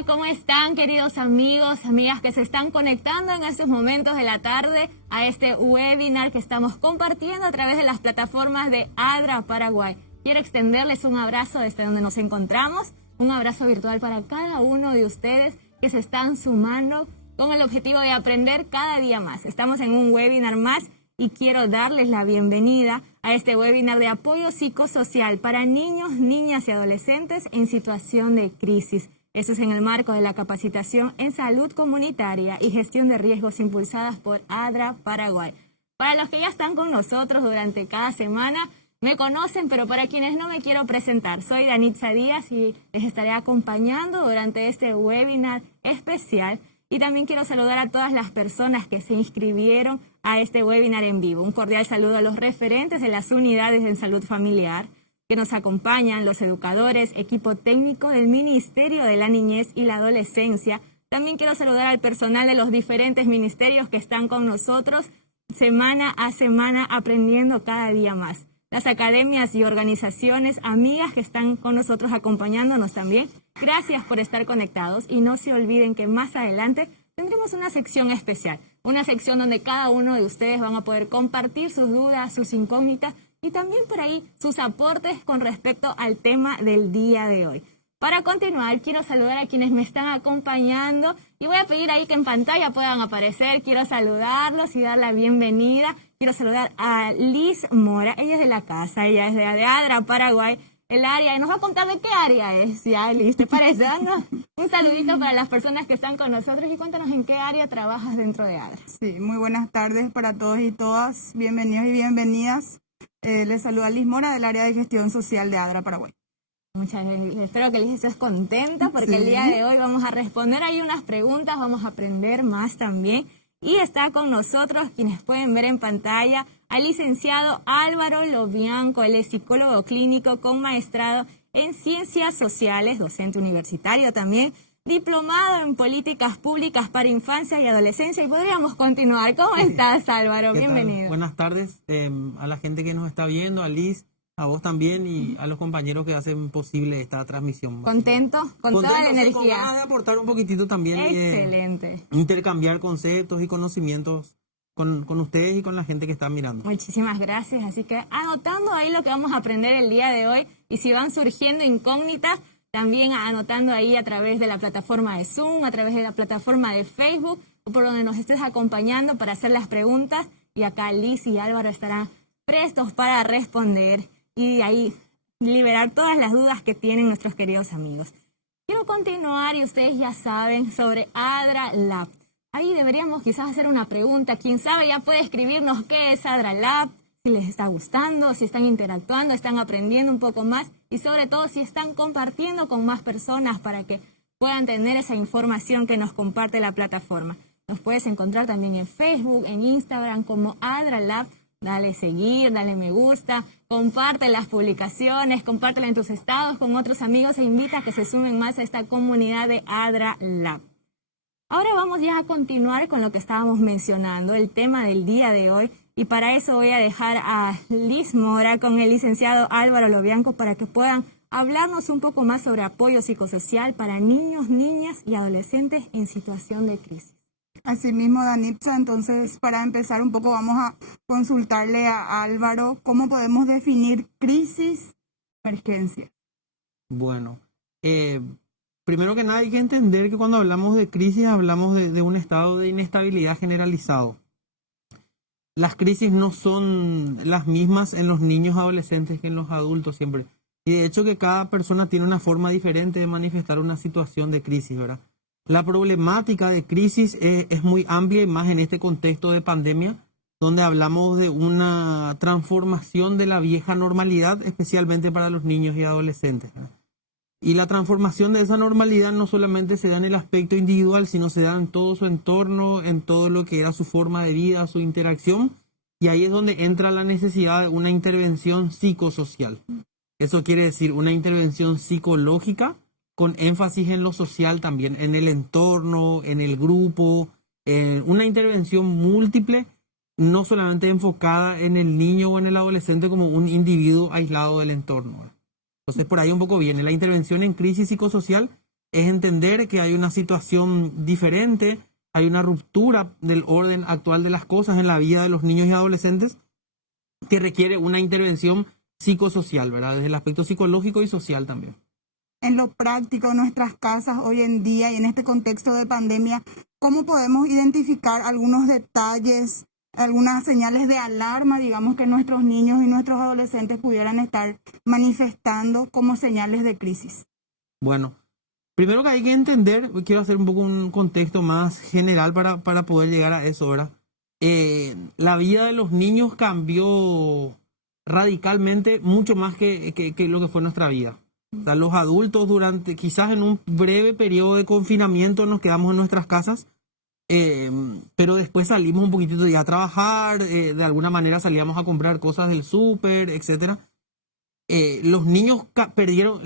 Hola, ¿cómo están, queridos amigos, amigas que se están conectando en estos momentos de la tarde a este webinar que estamos compartiendo a través de las plataformas de ADRA Paraguay? Quiero extenderles un abrazo desde donde nos encontramos, un abrazo virtual para cada uno de ustedes que se están sumando con el objetivo de aprender cada día más. Estamos en un webinar más y quiero darles la bienvenida a este webinar de apoyo psicosocial para niños, niñas y adolescentes en situación de crisis. Eso es en el marco de la capacitación en salud comunitaria y gestión de riesgos impulsadas por ADRA Paraguay. Para los que ya están con nosotros durante cada semana, me conocen, pero para quienes no me quiero presentar, soy Danitza Díaz y les estaré acompañando durante este webinar especial. Y también quiero saludar a todas las personas que se inscribieron a este webinar en vivo. Un cordial saludo a los referentes de las unidades en salud familiar que nos acompañan, los educadores, equipo técnico del Ministerio de la Niñez y la Adolescencia. También quiero saludar al personal de los diferentes ministerios que están con nosotros semana a semana aprendiendo cada día más. Las academias y organizaciones, amigas que están con nosotros acompañándonos también. Gracias por estar conectados y no se olviden que más adelante tendremos una sección especial, una sección donde cada uno de ustedes van a poder compartir sus dudas, sus incógnitas y también por ahí sus aportes con respecto al tema del día de hoy. Para continuar, quiero saludar a quienes me están acompañando y voy a pedir ahí que en pantalla puedan aparecer. Quiero saludarlos y dar la bienvenida. Quiero saludar a Liz Mora, ella es de la casa, ella es de ADRA Paraguay, el área, y nos va a contar de qué área es. Ya, Liz, ¿te parece? Danos un saludito para las personas que están con nosotros y cuéntanos en qué área trabajas dentro de ADRA. Sí, muy buenas tardes para todos y todas, bienvenidos y bienvenidas. Les saluda Liz Mora del área de gestión social de ADRA Paraguay. Muchas gracias. Espero que Liz estés contenta porque el día de hoy vamos a responder ahí unas preguntas, vamos a aprender más también. Y está con nosotros, quienes pueden ver en pantalla, al licenciado Álvaro Lobianco. Él es psicólogo clínico con maestrado en Ciencias Sociales, docente universitario también, diplomado en Políticas Públicas para Infancia y Adolescencia. Y podríamos continuar. ¿Cómo estás, Álvaro? Bienvenido. Buenas tardes a la gente que nos está viendo, a Liz, a vos también y a los compañeros que hacen posible esta transmisión. ¿Contento? Con toda la energía. Con ganas de aportar un poquitito también. Excelente. Intercambiar conceptos y conocimientos con ustedes y con la gente que está mirando. Muchísimas gracias. Así que anotando ahí lo que vamos a aprender el día de hoy y si van surgiendo incógnitas, también anotando ahí a través de la plataforma de Zoom, a través de la plataforma de Facebook o por donde nos estés acompañando para hacer las preguntas. Y acá Liz y Álvaro estarán prestos para responder y ahí liberar todas las dudas que tienen nuestros queridos amigos. Quiero continuar y ustedes ya saben sobre ADRA Lab. Ahí deberíamos quizás hacer una pregunta. Quien sabe ya puede escribirnos qué es ADRA Lab, si les está gustando, si están interactuando, están aprendiendo un poco más y sobre todo si están compartiendo con más personas para que puedan tener esa información que nos comparte la plataforma. Nos puedes encontrar también en Facebook, en Instagram como ADRA Lab. Dale seguir, dale me gusta, comparte las publicaciones, compártela en tus estados con otros amigos e invita a que se sumen más a esta comunidad de ADRA Lab. Ahora vamos ya a continuar con lo que estábamos mencionando, el tema del día de hoy. Y para eso voy a dejar a Liz Mora con el licenciado Álvaro Lobianco para que puedan hablarnos un poco más sobre apoyo psicosocial para niños, niñas y adolescentes en situación de crisis. Asimismo, Danitza, entonces para empezar un poco vamos a consultarle a Álvaro cómo podemos definir crisis, emergencia. Bueno, primero que nada hay que entender que cuando hablamos de crisis hablamos de un estado de inestabilidad generalizado. Las crisis no son las mismas en los niños adolescentes que en los adultos siempre. Y de hecho que cada persona tiene una forma diferente de manifestar una situación de crisis, ¿verdad? La problemática de crisis es muy amplia y más en este contexto de pandemia, donde hablamos de una transformación de la vieja normalidad, especialmente para los niños y adolescentes, ¿verdad? Y la transformación de esa normalidad no solamente se da en el aspecto individual, sino se da en todo su entorno, en todo lo que era su forma de vida, su interacción, y ahí es donde entra la necesidad de una intervención psicosocial. Eso quiere decir una intervención psicológica con énfasis en lo social también, en el entorno, en el grupo, en una intervención múltiple, no solamente enfocada en el niño o en el adolescente como un individuo aislado del entorno. Entonces por ahí un poco viene la intervención en crisis psicosocial, es entender que hay una situación diferente, hay una ruptura del orden actual de las cosas en la vida de los niños y adolescentes que requiere una intervención psicosocial, ¿verdad? Desde el aspecto psicológico y social también. En lo práctico, en nuestras casas hoy en día y en este contexto de pandemia, ¿cómo podemos identificar algunos detalles, algunas señales de alarma, digamos, que nuestros niños y nuestros adolescentes pudieran estar manifestando como señales de crisis? Bueno, primero que hay que entender, quiero hacer un poco un contexto más general para poder llegar a eso, ¿verdad? La vida de los niños cambió radicalmente, mucho más que lo que fue nuestra vida. O sea, los adultos quizás en un breve periodo de confinamiento nos quedamos en nuestras casas, pero después salimos un poquitito ya a trabajar, de alguna manera salíamos a comprar cosas del súper, etcétera. Los niños perdieron,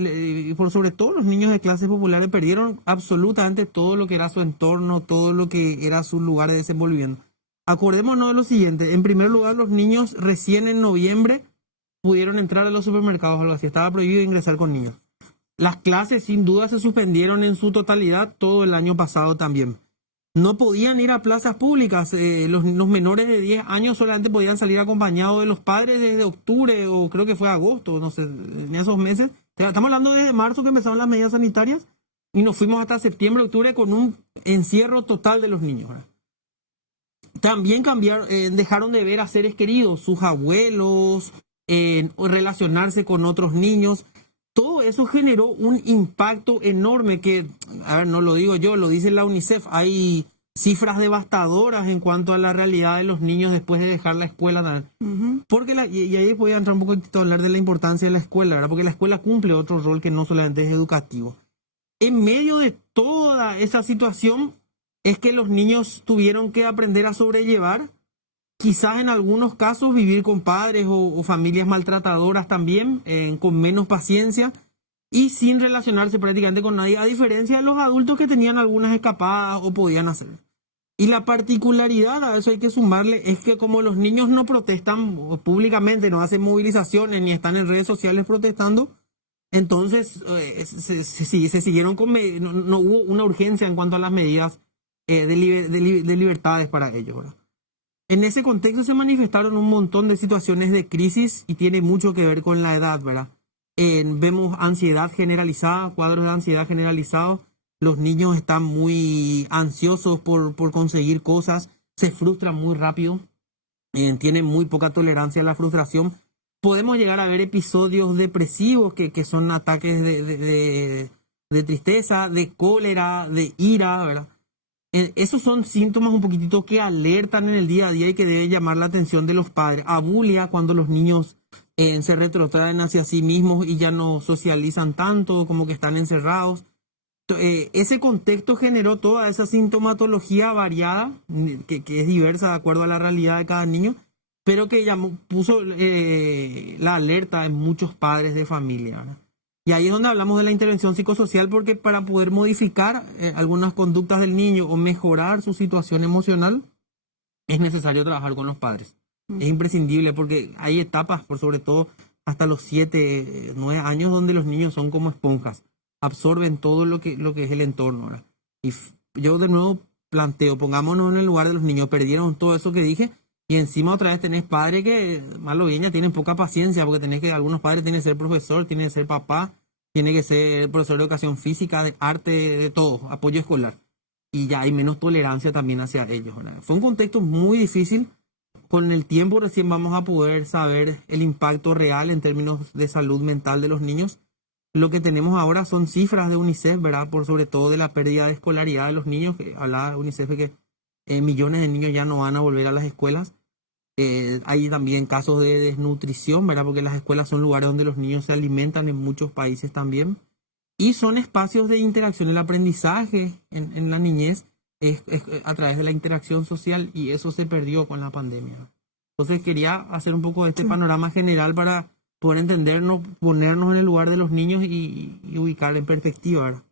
por sobre todo los niños de clases populares, perdieron absolutamente todo lo que era su entorno, todo lo que era su lugar de desenvolvimiento. Acordémonos de lo siguiente: en primer lugar, los niños recién en noviembre pudieron entrar a los supermercados o algo así. Estaba prohibido ingresar con niños. Las clases sin duda se suspendieron en su totalidad todo el año pasado también. No podían ir a plazas públicas. Los menores de 10 años solamente podían salir acompañados de los padres desde octubre o creo que fue agosto, no sé, en esos meses. Estamos hablando desde marzo que empezaron las medidas sanitarias y nos fuimos hasta septiembre, octubre con un encierro total de los niños, ¿verdad? También dejaron de ver a seres queridos, sus abuelos, relacionarse con otros niños. Todo eso generó un impacto enorme que, a ver, no lo digo yo, lo dice la UNICEF. Hay cifras devastadoras en cuanto a la realidad de los niños después de dejar la escuela. Porque y ahí voy a entrar un poco a hablar de la importancia de la escuela, ¿verdad? Porque la escuela cumple otro rol que no solamente es educativo. En medio de toda esa situación es que los niños tuvieron que aprender a sobrellevar, quizás en algunos casos vivir con padres o familias maltratadoras también, con menos paciencia y sin relacionarse prácticamente con nadie, a diferencia de los adultos que tenían algunas escapadas o podían hacer. Y la particularidad, a eso hay que sumarle, es que como los niños no protestan públicamente, no hacen movilizaciones ni están en redes sociales protestando, entonces se siguieron no hubo una urgencia en cuanto a las medidas de libertades para ellos, ¿verdad? En ese contexto se manifestaron un montón de situaciones de crisis y tiene mucho que ver con la edad, ¿verdad? Vemos ansiedad generalizada, cuadros de ansiedad generalizados. Los niños están muy ansiosos por conseguir cosas, se frustran muy rápido, tienen muy poca tolerancia a la frustración. Podemos llegar a ver episodios depresivos que son ataques de tristeza, de cólera, de ira, ¿verdad? Esos son síntomas un poquitito que alertan en el día a día y que deben llamar la atención de los padres. Abulia, cuando los niños se retrotraen hacia sí mismos y ya no socializan tanto, como que están encerrados. Ese contexto generó toda esa sintomatología variada, que es diversa de acuerdo a la realidad de cada niño, pero que puso la alerta en muchos padres de familia, ¿verdad? Y ahí es donde hablamos de la intervención psicosocial, porque para poder modificar algunas conductas del niño o mejorar su situación emocional, es necesario trabajar con los padres. Es imprescindible porque hay etapas, por sobre todo hasta los 7, 9 años, donde los niños son como esponjas, absorben todo lo que es el entorno, ¿verdad? Y yo de nuevo planteo, pongámonos en el lugar de los niños, perdieron todo eso que dije, y encima otra vez tenés padres que, malo bien, ya tienen poca paciencia, porque algunos padres tienen que ser profesor, tienen que ser papá, tienen que ser profesor de educación física, de arte, de todo, apoyo escolar. Y ya hay menos tolerancia también hacia ellos, ¿verdad? Fue un contexto muy difícil. Con el tiempo recién vamos a poder saber el impacto real en términos de salud mental de los niños. Lo que tenemos ahora son cifras de UNICEF, ¿verdad? Por sobre todo de la pérdida de escolaridad de los niños, que hablaba UNICEF de que millones de niños ya no van a volver a las escuelas. Hay también casos de desnutrición, ¿verdad? Porque las escuelas son lugares donde los niños se alimentan en muchos países también. Y son espacios de interacción. El aprendizaje en la niñez es a través de la interacción social, y eso se perdió con la pandemia. Entonces quería hacer un poco de este panorama general para poder entendernos, ponernos en el lugar de los niños y ubicar en perspectiva, ¿verdad?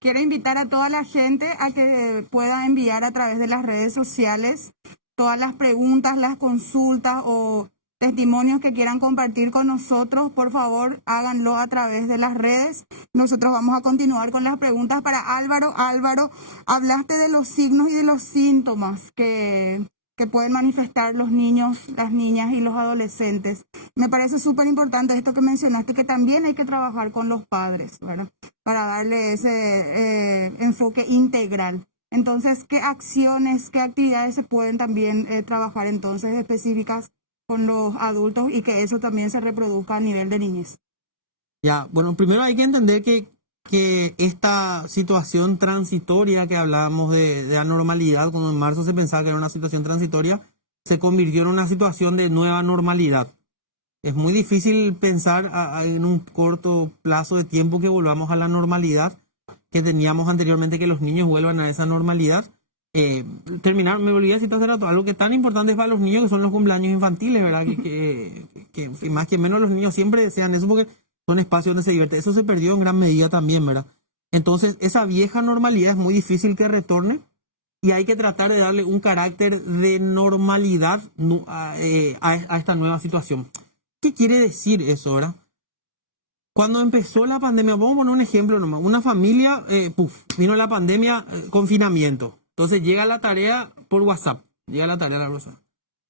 Quiero invitar a toda la gente a que pueda enviar a través de las redes sociales todas las preguntas, las consultas o testimonios que quieran compartir con nosotros, por favor, háganlo a través de las redes. Nosotros vamos a continuar con las preguntas para Álvaro. Álvaro, hablaste de los signos y de los síntomas que pueden manifestar los niños, las niñas y los adolescentes. Me parece súper importante esto que mencionaste, que también hay que trabajar con los padres, ¿verdad? Para darle ese enfoque integral. Entonces, ¿qué acciones, qué actividades se pueden también trabajar entonces específicas con los adultos y que eso también se reproduzca a nivel de niñez? Ya, bueno, primero hay que entender que esta situación transitoria que hablábamos de anormalidad, cuando en marzo se pensaba que era una situación transitoria, se convirtió en una situación de nueva normalidad. Es muy difícil pensar en un corto plazo de tiempo que volvamos a la normalidad que teníamos anteriormente, que los niños vuelvan a esa normalidad. Me olvidé de citar hace rato, algo que tan importante es para los niños, que son los cumpleaños infantiles, ¿verdad? Que más que menos los niños siempre desean eso porque son espacios donde se divierte. Eso se perdió en gran medida también, ¿verdad? Entonces, esa vieja normalidad es muy difícil que retorne y hay que tratar de darle un carácter de normalidad a esta nueva situación. ¿Qué quiere decir eso, verdad? Cuando empezó la pandemia, vamos a poner un ejemplo nomás. Una familia, vino la pandemia, confinamiento. Entonces llega la tarea por WhatsApp.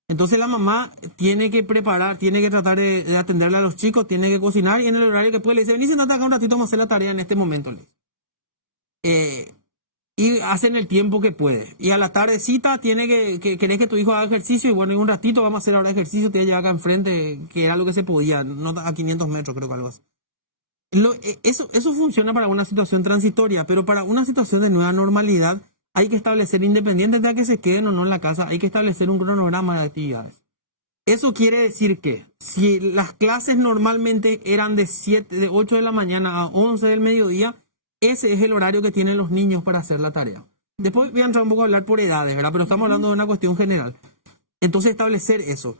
Entonces la mamá tiene que preparar, tiene que tratar de atenderle a los chicos, tiene que cocinar y en el horario que puede le dice, vení, sentate acá un ratito, vamos a hacer la tarea en este momento. Y hacen el tiempo que puede. Y a la tardecita tiene querés que tu hijo haga ejercicio y bueno, en un ratito vamos a hacer ahora ejercicio, te lleva acá enfrente, que era lo que se podía, no a 500 metros creo que algo así. Eso funciona para una situación transitoria, pero para una situación de nueva normalidad hay que establecer, independiente de que se queden o no en la casa, hay que establecer un cronograma de actividades. Eso quiere decir que si las clases normalmente eran de 8 de la mañana a 11 del mediodía, ese es el horario que tienen los niños para hacer la tarea. Después voy a entrar un poco a hablar por edades, ¿verdad? Pero estamos hablando de una cuestión general. Entonces establecer eso.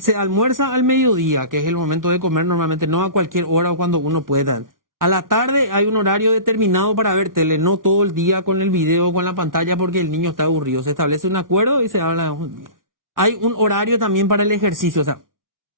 Se almuerza al mediodía, que es el momento de comer normalmente, no a cualquier hora o cuando uno pueda. A la tarde hay un horario determinado para ver tele, no todo el día con el video o con la pantalla porque el niño está aburrido. Se establece un acuerdo y se habla. Hay un horario también para el ejercicio. O sea,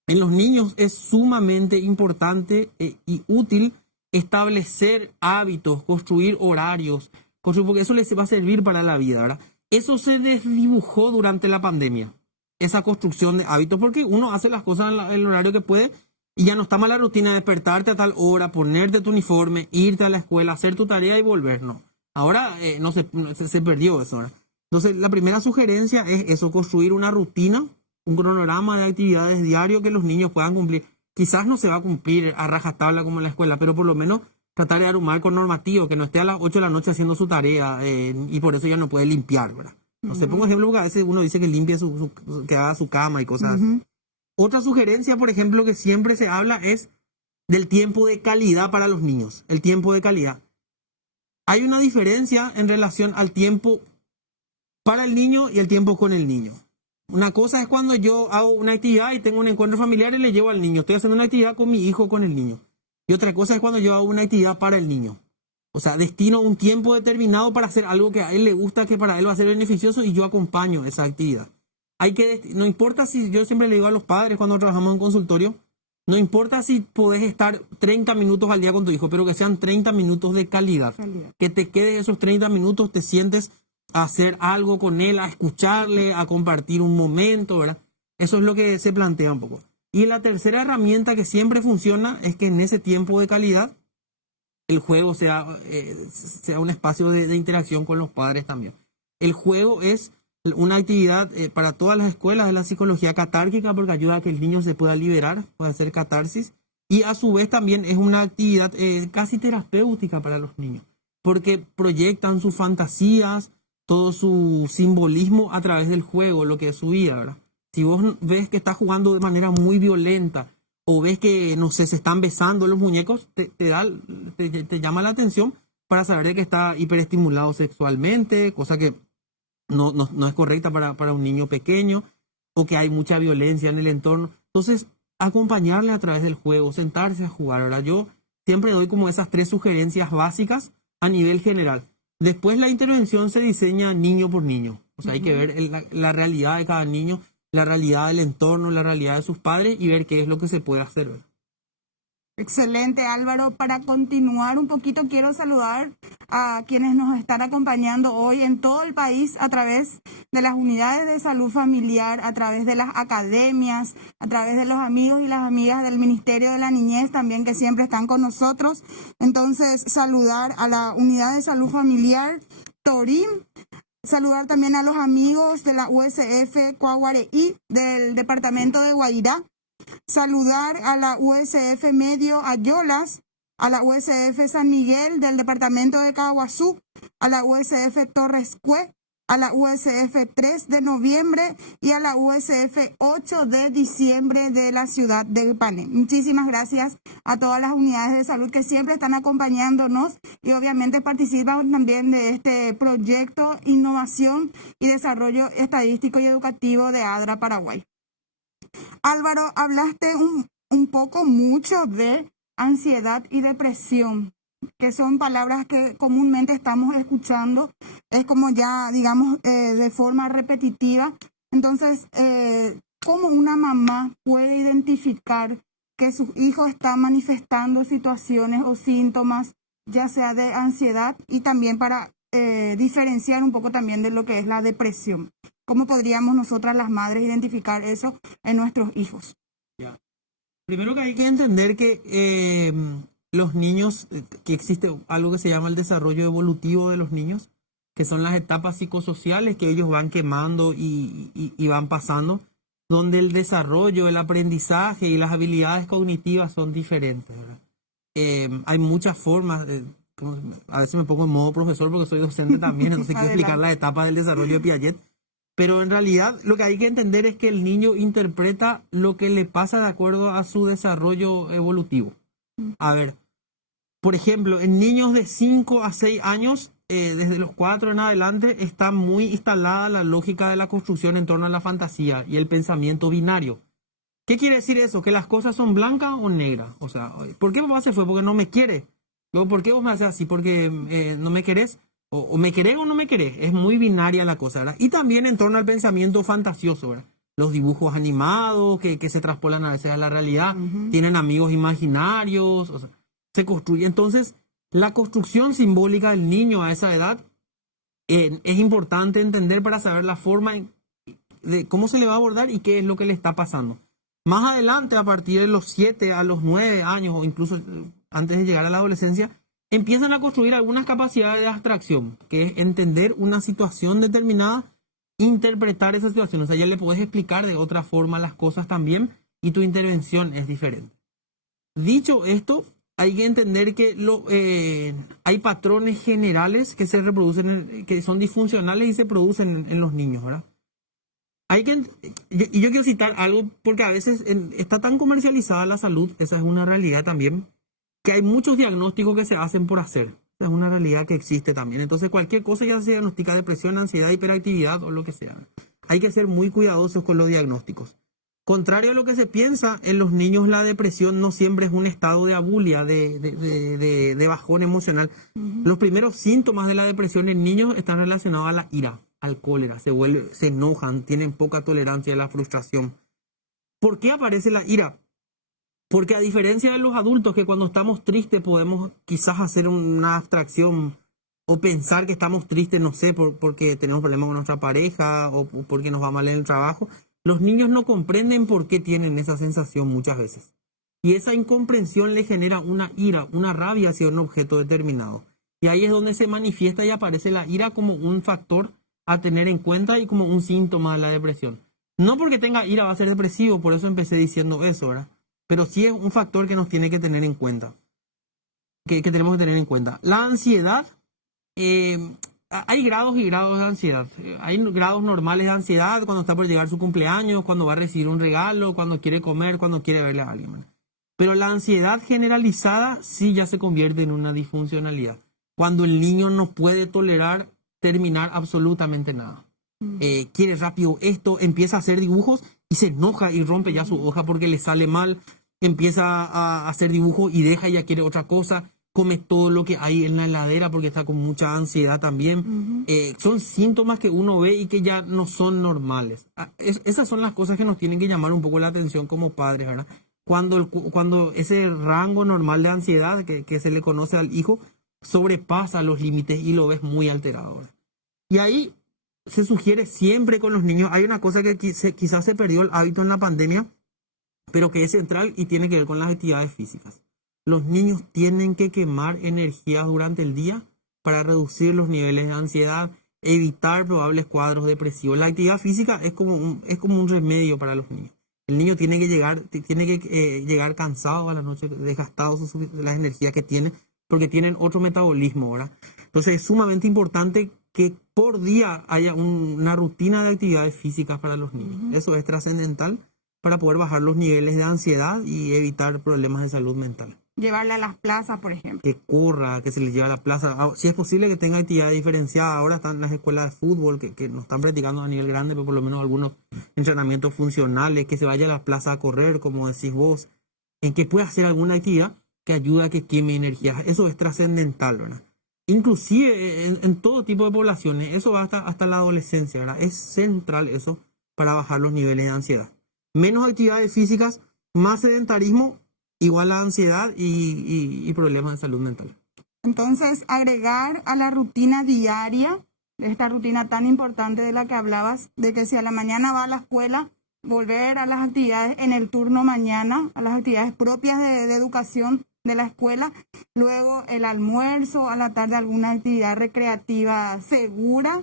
en los niños es sumamente importante y útil establecer hábitos, construir horarios, porque eso les va a servir para la vida, ¿verdad? Eso se desdibujó durante la pandemia, esa construcción de hábitos, porque uno hace las cosas en el horario que puede. Y ya no está mal la rutina de despertarte a tal hora, ponerte tu uniforme, irte a la escuela, hacer tu tarea y volver, no. Ahora se perdió eso, ¿verdad? Entonces, la primera sugerencia es eso, construir una rutina, un cronograma de actividades diario que los niños puedan cumplir. Quizás no se va a cumplir a rajatabla como en la escuela, pero por lo menos tratar de dar un marco normativo, que no esté a las 8 de la noche haciendo su tarea y por eso ya no puede limpiar, ¿verdad? No sé, pongo ejemplo porque a veces uno dice que limpie que haga su cama y cosas así. Otra sugerencia, por ejemplo, que siempre se habla es del tiempo de calidad para los niños. El tiempo de calidad. Hay una diferencia en relación al tiempo para el niño y el tiempo con el niño. Una cosa es cuando yo hago una actividad y tengo un encuentro familiar y le llevo al niño. Estoy haciendo una actividad con mi hijo, con el niño. Y otra cosa es cuando yo hago una actividad para el niño. O sea, destino un tiempo determinado para hacer algo que a él le gusta, que para él va a ser beneficioso y yo acompaño esa actividad. No importa si, yo siempre le digo a los padres cuando trabajamos en consultorio, no importa si podés estar 30 minutos al día con tu hijo, pero que sean 30 minutos de calidad. Que te quedes esos 30 minutos, te sientes a hacer algo con él, a escucharle, a compartir un momento, ¿verdad? Eso es lo que se plantea un poco. Y la tercera herramienta que siempre funciona es que en ese tiempo de calidad el juego sea un espacio de interacción con los padres también. El juego es una actividad para todas las escuelas de la psicología catárquica porque ayuda a que el niño se pueda liberar, pueda hacer catarsis y a su vez también es una actividad casi terapéutica para los niños porque proyectan sus fantasías, todo su simbolismo a través del juego, lo que es su vida, ¿verdad? Si vos ves que está jugando de manera muy violenta o ves que, no sé, se están besando los muñecos, te llama la atención para saber de que está hiperestimulado sexualmente, cosa que no es correcta para un niño pequeño, o que hay mucha violencia en el entorno. Entonces, acompañarle a través del juego, sentarse a jugar. Ahora, yo siempre doy como esas 3 sugerencias básicas a nivel general. Después la intervención se diseña niño por niño. O sea, hay que ver la realidad de cada niño. la realidad del entorno, la realidad de sus padres y ver qué es lo que se puede hacer. Excelente, Álvaro. Para continuar un poquito, quiero saludar a quienes nos están acompañando hoy en todo el país a través de las unidades de salud familiar, a través de las academias, a través de los amigos y las amigas del Ministerio de la Niñez también, que siempre están con nosotros. Entonces, saludar a la unidad de salud familiar Torín, saludar también a los amigos de la USF Cuaguareí del departamento de Guairá, saludar a la USF Medio Ayolas, a la USF San Miguel del departamento de Caguazú, a la USF Torres Cue, a la USF 3 de noviembre y a la USF 8 de diciembre de la ciudad de Pané. Muchísimas gracias a todas las unidades de salud que siempre están acompañándonos y obviamente participan también de este proyecto Innovación y Desarrollo Estadístico y Educativo de ADRA Paraguay. Álvaro, hablaste un poco mucho de ansiedad y depresión, que son palabras que comúnmente estamos escuchando, es como ya, digamos, de forma repetitiva. Entonces, ¿cómo una mamá puede identificar que su hijo está manifestando situaciones o síntomas, ya sea de ansiedad y también para diferenciar un poco también de lo que es la depresión? ¿Cómo podríamos nosotras las madres identificar eso en nuestros hijos? Ya. Primero que hay que entender que los niños, que existe algo que se llama el desarrollo evolutivo de los niños, que son las etapas psicosociales que ellos van quemando y van pasando, donde el desarrollo, el aprendizaje y las habilidades cognitivas son diferentes, ¿verdad? Hay muchas formas, a veces me pongo en modo profesor porque soy docente también, entonces quiero explicar las etapas del desarrollo de Piaget. Pero en realidad lo que hay que entender es que el niño interpreta lo que le pasa de acuerdo a su desarrollo evolutivo. A ver, por ejemplo, en niños de 5 a 6 años, desde los 4 en adelante, está muy instalada la lógica de la construcción en torno a la fantasía y el pensamiento binario. ¿Qué quiere decir eso? Que las cosas son blancas o negras. O sea, ¿por qué papá se fue? Porque no me quiere. Luego, ¿por qué vos me haces así? Porque no me querés. O me querés o no me querés. Es muy binaria la cosa, ¿verdad? Y también en torno al pensamiento fantasioso, ¿verdad? Los dibujos animados que se traspolan a veces a la realidad. Tienen amigos imaginarios. O sea, se construye. Entonces, la construcción simbólica del niño a esa edad es importante entender para saber la forma de cómo se le va a abordar y qué es lo que le está pasando. Más adelante, a partir de los 7 a los 9 años o incluso antes de llegar a la adolescencia, empiezan a construir algunas capacidades de abstracción, que es entender una situación determinada, interpretar esa situación. O sea, ya le puedes explicar de otra forma las cosas también y tu intervención es diferente. Dicho esto, hay que entender que hay patrones generales que se reproducen, que son disfuncionales y se producen en los niños, ¿verdad? Yo quiero citar algo porque a veces está tan comercializada la salud, esa es una realidad también, que hay muchos diagnósticos que se hacen por hacer. Esa es una realidad que existe también. Entonces cualquier cosa ya se diagnostica, depresión, ansiedad, hiperactividad o lo que sea. Hay que ser muy cuidadosos con los diagnósticos. Contrario a lo que se piensa, en los niños la depresión no siempre es un estado de abulia, de bajón emocional. Los primeros síntomas de la depresión en niños están relacionados a la ira, al cólera, se enojan, tienen poca tolerancia a la frustración. ¿Por qué aparece la ira? Porque a diferencia de los adultos que cuando estamos tristes podemos quizás hacer una abstracción o pensar que estamos tristes, no sé, porque tenemos problemas con nuestra pareja o porque nos va mal en el trabajo, los niños no comprenden por qué tienen esa sensación muchas veces. Y esa incomprensión le genera una ira, una rabia hacia un objeto determinado. Y ahí es donde se manifiesta y aparece la ira como un factor a tener en cuenta y como un síntoma de la depresión. No porque tenga ira va a ser depresivo, por eso empecé diciendo eso, ¿verdad? Pero sí es un factor que nos tiene que tener en cuenta. Que tenemos que tener en cuenta. La ansiedad, hay grados y grados de ansiedad. Hay grados normales de ansiedad cuando está por llegar su cumpleaños, cuando va a recibir un regalo, cuando quiere comer, cuando quiere verle a alguien, ¿verdad? Pero la ansiedad generalizada sí ya se convierte en una disfuncionalidad. Cuando el niño no puede tolerar terminar absolutamente nada. Quiere rápido esto, empieza a hacer dibujos y se enoja y rompe ya su hoja porque le sale mal, empieza a hacer dibujos y deja y ya quiere otra cosa, come todo lo que hay en la heladera porque está con mucha ansiedad también. Son síntomas que uno ve y que ya no son normales. Esas son las cosas que nos tienen que llamar un poco la atención como padres, ¿verdad? Cuando ese rango normal de ansiedad que se le conoce al hijo sobrepasa los límites y lo ves muy alterado, ¿verdad? Y ahí se sugiere siempre con los niños, hay una cosa que quizás se perdió el hábito en la pandemia, pero que es central y tiene que ver con las actividades físicas. Los niños tienen que quemar energías durante el día para reducir los niveles de ansiedad, evitar probables cuadros depresivos. La actividad física es como un remedio para los niños. El niño tiene que llegar cansado a la noche, desgastado las energías que tiene, porque tienen otro metabolismo, ¿verdad? Entonces es sumamente importante que por día haya una rutina de actividades físicas para los niños. Eso es trascendental para poder bajar los niveles de ansiedad y evitar problemas de salud mental. Llevarla a las plazas, por ejemplo. Que corra, que se les lleve a la plaza. Si es posible que tenga actividad diferenciada. Ahora están las escuelas de fútbol que no están practicando a nivel grande, pero por lo menos algunos entrenamientos funcionales, que se vaya a la plaza a correr, como decís vos, en que pueda hacer alguna actividad que ayude a que queme energías. Eso es trascendental, ¿verdad? Inclusive en todo tipo de poblaciones, eso va hasta la adolescencia, ¿verdad? Es central eso para bajar los niveles de ansiedad. Menos actividades físicas, más sedentarismo, igual a ansiedad y problemas de salud mental. Entonces, agregar a la rutina diaria, esta rutina tan importante de la que hablabas, de que si a la mañana va a la escuela, volver a las actividades en el turno mañana, a las actividades propias de educación de la escuela, luego el almuerzo, a la tarde alguna actividad recreativa segura.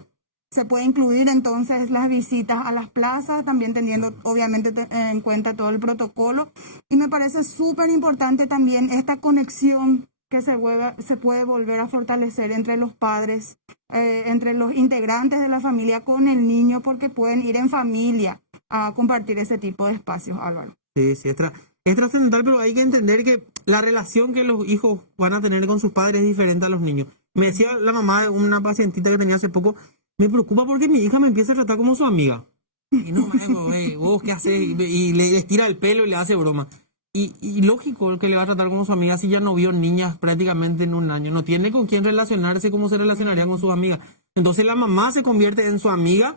Se puede incluir entonces las visitas a las plazas, también teniendo obviamente en cuenta todo el protocolo. Y me parece súper importante también esta conexión que se puede volver a fortalecer entre los padres, entre los integrantes de la familia con el niño, porque pueden ir en familia a compartir ese tipo de espacios, Álvaro. Sí, es trascendental, pero hay que entender que la relación que los hijos van a tener con sus padres es diferente a los niños. Me decía la mamá de una pacientita que tenía hace poco, me preocupa porque mi hija me empieza a tratar como su amiga. Y no, vos qué haces, y le estira el pelo y le hace broma. Y lógico que le va a tratar como su amiga si ya no vio niñas prácticamente en un año. No tiene con quién relacionarse como se relacionaría con sus amigas. Entonces la mamá se convierte en su amiga,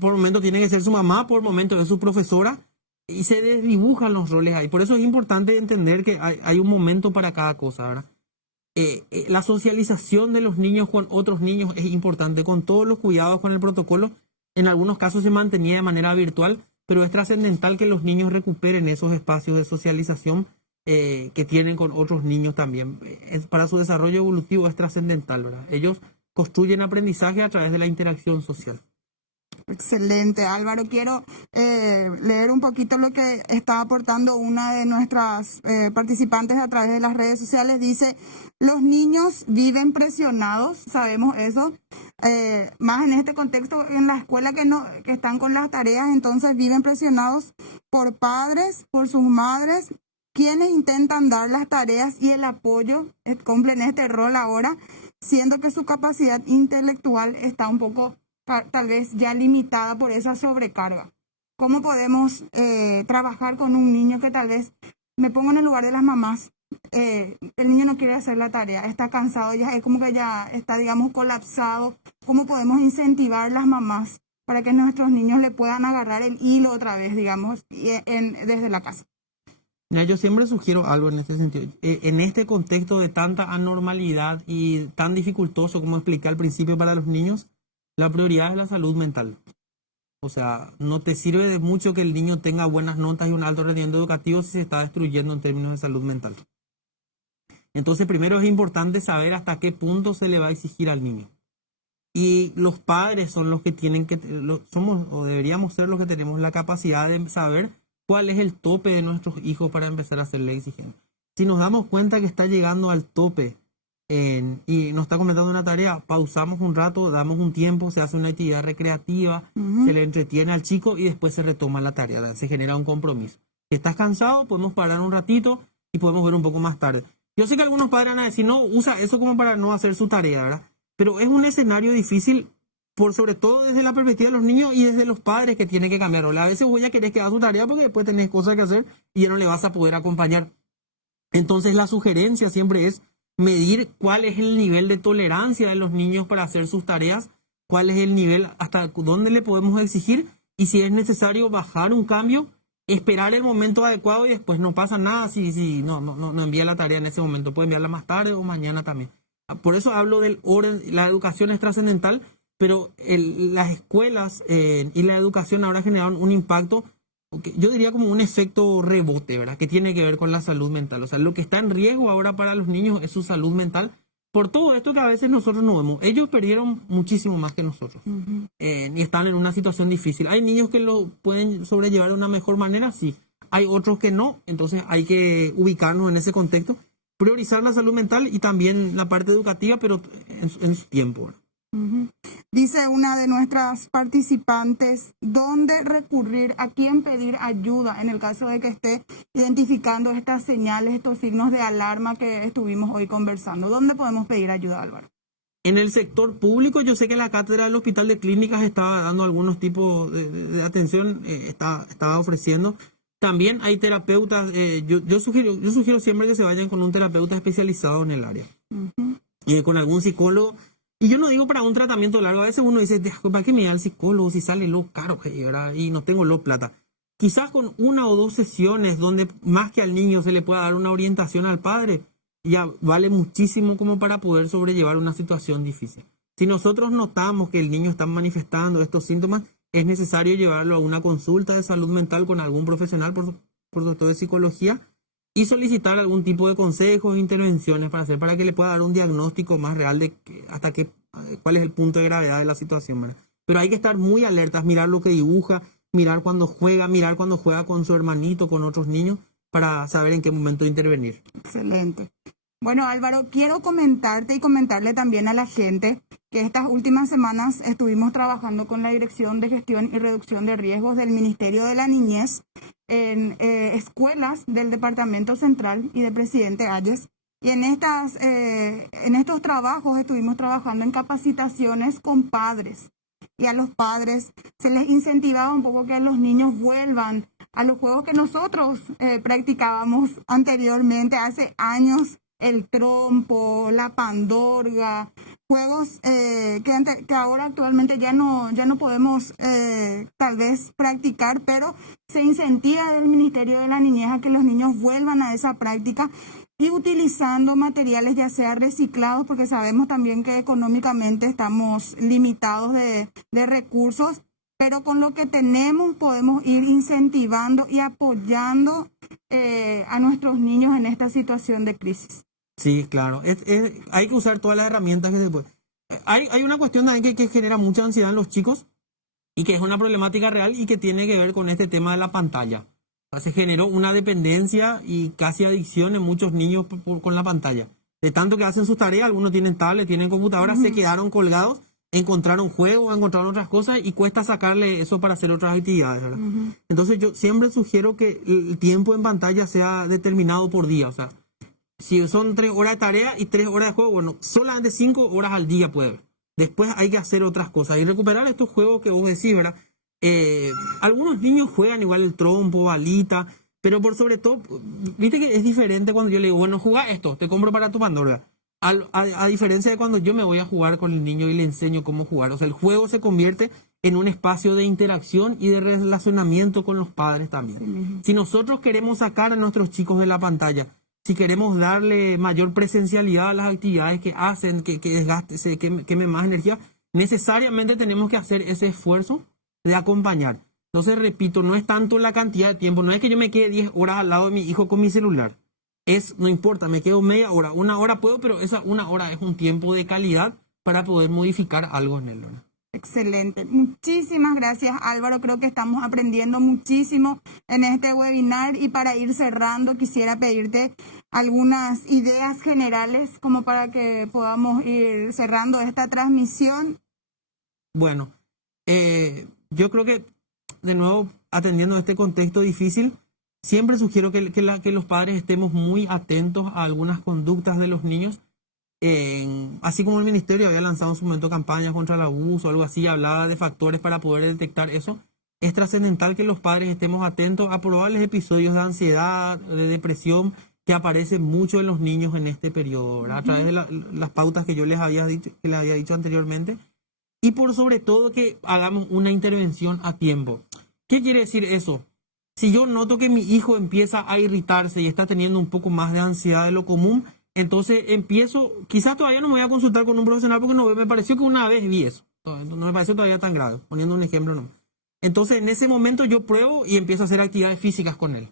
por momento tiene que ser su mamá, por momento es su profesora, y se desdibujan los roles ahí. Por eso es importante entender que hay un momento para cada cosa, ¿verdad? La socialización de los niños con otros niños es importante, con todos los cuidados con el protocolo. En algunos casos se mantenía de manera virtual, pero es trascendental que los niños recuperen esos espacios de socialización que tienen con otros niños también. Para su desarrollo evolutivo es trascendental, ¿verdad? Ellos construyen aprendizaje a través de la interacción social. Excelente, Álvaro. Quiero leer un poquito lo que está aportando una de nuestras participantes a través de las redes sociales. Dice, los niños viven presionados, sabemos eso, más en este contexto en la escuela que están con las tareas, entonces viven presionados por padres, por sus madres, quienes intentan dar las tareas y el apoyo, cumplen este rol ahora, siendo que su capacidad intelectual está un poco tal vez ya limitada por esa sobrecarga. ¿Cómo podemos trabajar con un niño que tal vez, me pongo en el lugar de las mamás, el niño no quiere hacer la tarea, está cansado, ya es como que ya está, digamos, colapsado? ¿Cómo podemos incentivar las mamás para que nuestros niños le puedan agarrar el hilo otra vez, digamos, desde la casa? Mira, yo siempre sugiero algo en este sentido. En este contexto de tanta anormalidad y tan dificultoso como expliqué al principio para los niños, la prioridad es la salud mental. O sea, no te sirve de mucho que el niño tenga buenas notas y un alto rendimiento educativo si se está destruyendo en términos de salud mental. Entonces, primero es importante saber hasta qué punto se le va a exigir al niño. Y los padres son los que tienen que, somos o deberíamos ser los que tenemos la capacidad de saber cuál es el tope de nuestros hijos para empezar a hacerle exigencia. Si nos damos cuenta que está llegando al tope y nos está completando una tarea, pausamos un rato, damos un tiempo, se hace una actividad recreativa, se le entretiene al chico y después se retoma la tarea, se genera un compromiso. Si estás cansado, podemos parar un ratito y podemos ver un poco más tarde. Yo sé que algunos padres van a decir, no, usa eso como para no hacer su tarea, ¿verdad? Pero es un escenario difícil, sobre todo desde la perspectiva de los niños y desde los padres que tienen que cambiar. A veces vos ya querés que haga su tarea porque después tenés cosas que hacer y ya no le vas a poder acompañar. Entonces la sugerencia siempre es medir cuál es el nivel de tolerancia de los niños para hacer sus tareas, cuál es el nivel hasta dónde le podemos exigir, y si es necesario bajar un cambio, esperar el momento adecuado y después no pasa nada si no envía la tarea en ese momento, puede enviarla más tarde o mañana también. Por eso hablo del orden. La educación es trascendental, pero las escuelas y la educación ahora generaron un impacto, yo diría como un efecto rebote, ¿verdad? Que tiene que ver con la salud mental. O sea, lo que está en riesgo ahora para los niños es su salud mental, por todo esto que a veces nosotros no vemos. Ellos perdieron muchísimo más que nosotros y están en una situación difícil. Hay niños que lo pueden sobrellevar de una mejor manera, sí. Hay otros que no, entonces hay que ubicarnos en ese contexto, priorizar la salud mental y también la parte educativa, pero en su tiempo, ¿verdad? Dice una de nuestras participantes, ¿dónde recurrir? ¿A quién pedir ayuda en el caso de que esté identificando estas señales, estos signos de alarma que estuvimos hoy conversando? ¿Dónde podemos pedir ayuda, Álvaro? En el sector público, yo sé que la cátedra del Hospital de Clínicas estaba dando algunos tipos de atención, estaba ofreciendo. También hay terapeutas, yo sugiero siempre que se vayan con un terapeuta especializado en el área, con algún psicólogo. Y yo no digo para un tratamiento largo, a veces uno dice, ¿para qué me da el psicólogo si sale lo caro, ¿verdad? Y no tengo lo plata? Quizás con 1 o 2 sesiones donde más que al niño se le pueda dar una orientación al padre, ya vale muchísimo como para poder sobrellevar una situación difícil. Si nosotros notamos que el niño está manifestando estos síntomas, es necesario llevarlo a una consulta de salud mental con algún profesional, por supuesto de psicología, y solicitar algún tipo de consejos e intervenciones para que le pueda dar un diagnóstico más real de cuál es el punto de gravedad de la situación, ¿verdad? Pero hay que estar muy alertas, mirar lo que dibuja, mirar cuando juega con su hermanito, con otros niños, para saber en qué momento intervenir. Excelente. Bueno, Álvaro, quiero comentarte y comentarle también a la gente que estas últimas semanas estuvimos trabajando con la Dirección de Gestión y Reducción de Riesgos del Ministerio de la Niñez en escuelas del Departamento Central y de Presidente Hayes. Y en estos trabajos estuvimos trabajando en capacitaciones con padres. Y a los padres se les incentivaba un poco que los niños vuelvan a los juegos que nosotros practicábamos anteriormente, hace años. El trompo, la pandorga, juegos que ahora actualmente ya no podemos tal vez practicar, pero se incentiva del Ministerio de la Niñez a que los niños vuelvan a esa práctica y utilizando materiales ya sea reciclados, porque sabemos también que económicamente estamos limitados de recursos, pero con lo que tenemos podemos ir incentivando y apoyando a nuestros niños en esta situación de crisis. Sí, claro. Hay que usar todas las herramientas que se pueden. Hay una cuestión también que genera mucha ansiedad en los chicos y que es una problemática real y que tiene que ver con este tema de la pantalla. O sea, se generó una dependencia y casi adicción en muchos niños con la pantalla. De tanto que hacen sus tareas, algunos tienen tablet, tienen computadoras, se quedaron colgados, encontraron juegos, encontraron otras cosas y cuesta sacarle eso para hacer otras actividades, ¿verdad? Entonces yo siempre sugiero que el tiempo en pantalla sea determinado por día. O sea, si son 3 horas de tarea y 3 horas de juego, bueno, solamente 5 horas al día puede. Después hay que hacer otras cosas y recuperar estos juegos que vos decís, ¿verdad? Algunos niños juegan igual el trompo, balita, pero por sobre todo, viste que es diferente cuando yo le digo, bueno, juega esto, te compro para tu Pandora. A diferencia de cuando yo me voy a jugar con el niño y le enseño cómo jugar. O sea, el juego se convierte en un espacio de interacción y de relacionamiento con los padres también. Si nosotros queremos sacar a nuestros chicos de la pantalla, si queremos darle mayor presencialidad a las actividades que hacen, que queme más energía, necesariamente tenemos que hacer ese esfuerzo de acompañar. Entonces, repito, no es tanto la cantidad de tiempo, no es que yo me quede 10 horas al lado de mi hijo con mi celular. No importa, me quedo media hora, 1 hora puedo, pero esa 1 hora es un tiempo de calidad para poder modificar algo en él, ¿no? Excelente. Muchísimas gracias, Álvaro. Creo que estamos aprendiendo muchísimo en este webinar y para ir cerrando quisiera pedirte algunas ideas generales como para que podamos ir cerrando esta transmisión. Bueno, yo creo que de nuevo atendiendo a este contexto difícil, siempre sugiero que los padres estemos muy atentos a algunas conductas de los niños. Así como el ministerio había lanzado en su momento campañas contra el abuso o algo así, hablaba de factores para poder detectar eso, es trascendental que los padres estemos atentos a probables episodios de ansiedad, de depresión que aparece mucho en los niños en este periodo, ¿verdad? A través de las pautas que yo les había dicho anteriormente. Y por sobre todo que hagamos una intervención a tiempo. ¿Qué quiere decir eso? Si yo noto que mi hijo empieza a irritarse y está teniendo un poco más de ansiedad de lo común, entonces empiezo, quizás todavía no me voy a consultar con un profesional porque no, me pareció que una vez vi eso. No me pareció todavía tan grave, poniendo un ejemplo, no. Entonces en ese momento yo pruebo y empiezo a hacer actividades físicas con él.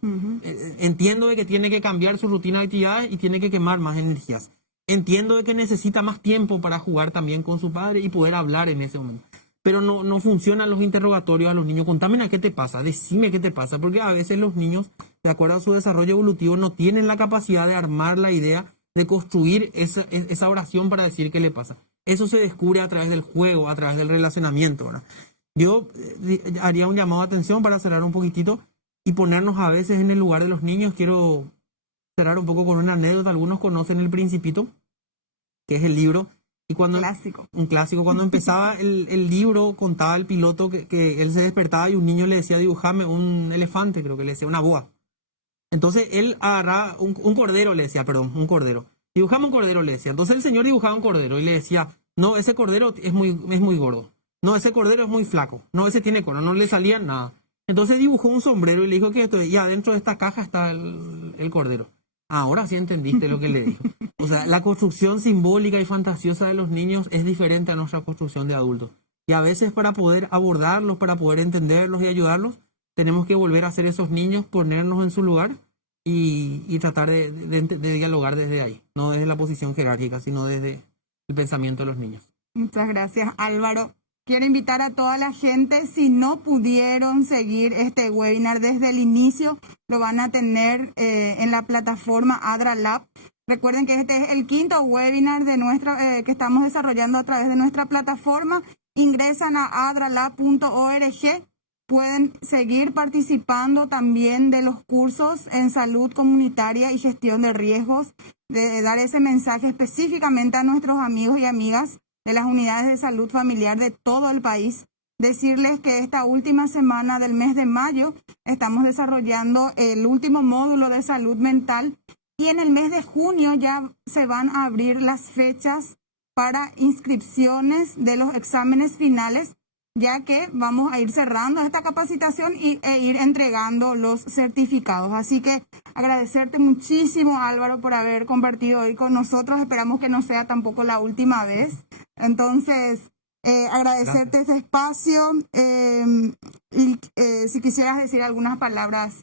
Entiendo de que tiene que cambiar su rutina de actividades y tiene que quemar más energías. Entiendo de que necesita más tiempo para jugar también con su padre y poder hablar en ese momento. Pero no funcionan los interrogatorios a los niños. Contame qué te pasa, decime qué te pasa, porque a veces los niños, de acuerdo a su desarrollo evolutivo, no tienen la capacidad de armar la idea, de construir esa oración para decir qué le pasa. Eso se descubre a través del juego, a través del relacionamiento, ¿verdad? Yo haría un llamado de atención para cerrar un poquitito y ponernos a veces en el lugar de los niños. Quiero cerrar un poco con una anécdota. Algunos conocen El Principito, que es el libro. Y cuando, un clásico. Cuando empezaba el libro, contaba el piloto que él se despertaba y un niño le decía, dibujame un elefante, creo que le decía, una boa. Entonces él agarraba un cordero, le decía, perdón, un cordero. Dibujame un cordero, le decía. Entonces el señor dibujaba un cordero y le decía, no, ese cordero es muy gordo. No, ese cordero es muy flaco. No, ese tiene cola, no le salía nada. Entonces dibujó un sombrero y le dijo que esto, y adentro de esta caja está el cordero. Ahora sí entendiste lo que le dijo. O sea, la construcción simbólica y fantasiosa de los niños es diferente a nuestra construcción de adultos. Y a veces para poder abordarlos, para poder entenderlos y ayudarlos, tenemos que volver a ser esos niños, ponernos en su lugar y tratar de dialogar desde ahí. No desde la posición jerárquica, sino desde el pensamiento de los niños. Muchas gracias, Álvaro. Quiero invitar a toda la gente, si no pudieron seguir este webinar desde el inicio, lo van a tener en la plataforma ADRA Lab. Recuerden que este es el quinto webinar de que estamos desarrollando a través de nuestra plataforma. Ingresan a adralab.org. Pueden seguir participando también de los cursos en salud comunitaria y gestión de riesgos, de dar ese mensaje específicamente a nuestros amigos y amigas de las unidades de salud familiar de todo el país. Decirles que esta última semana del mes de mayo estamos desarrollando el último módulo de salud mental y en el mes de junio ya se van a abrir las fechas para inscripciones de los exámenes finales, ya que vamos a ir cerrando esta capacitación e ir entregando los certificados. Así que agradecerte muchísimo, Álvaro, por haber compartido hoy con nosotros. Esperamos que no sea tampoco la última vez. Entonces, agradecerte este espacio. Si quisieras decir algunas palabras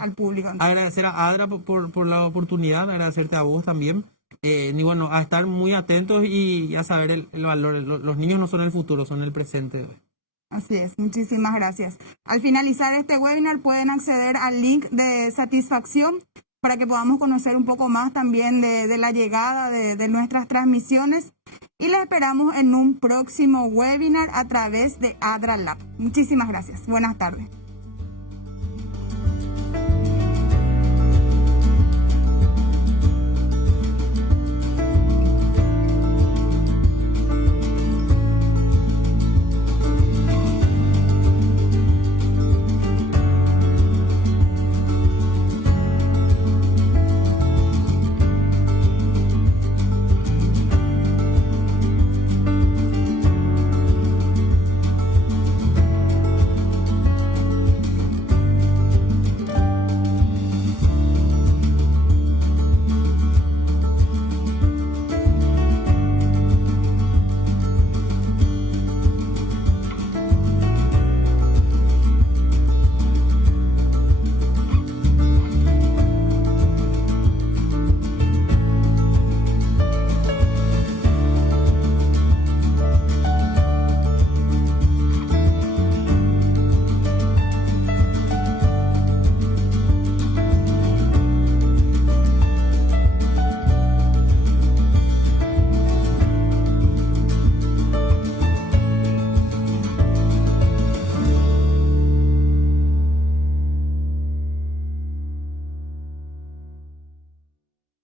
al público. Agradecer a Adra por la oportunidad, agradecerte a vos también. Y bueno, a estar muy atentos y a saber el valor. Los niños no son el futuro, son el presente de hoy. Así es, muchísimas gracias. Al finalizar este webinar pueden acceder al link de satisfacción para que podamos conocer un poco más también de la llegada de nuestras transmisiones y les esperamos en un próximo webinar a través de ADRA Lab. Muchísimas gracias. Buenas tardes.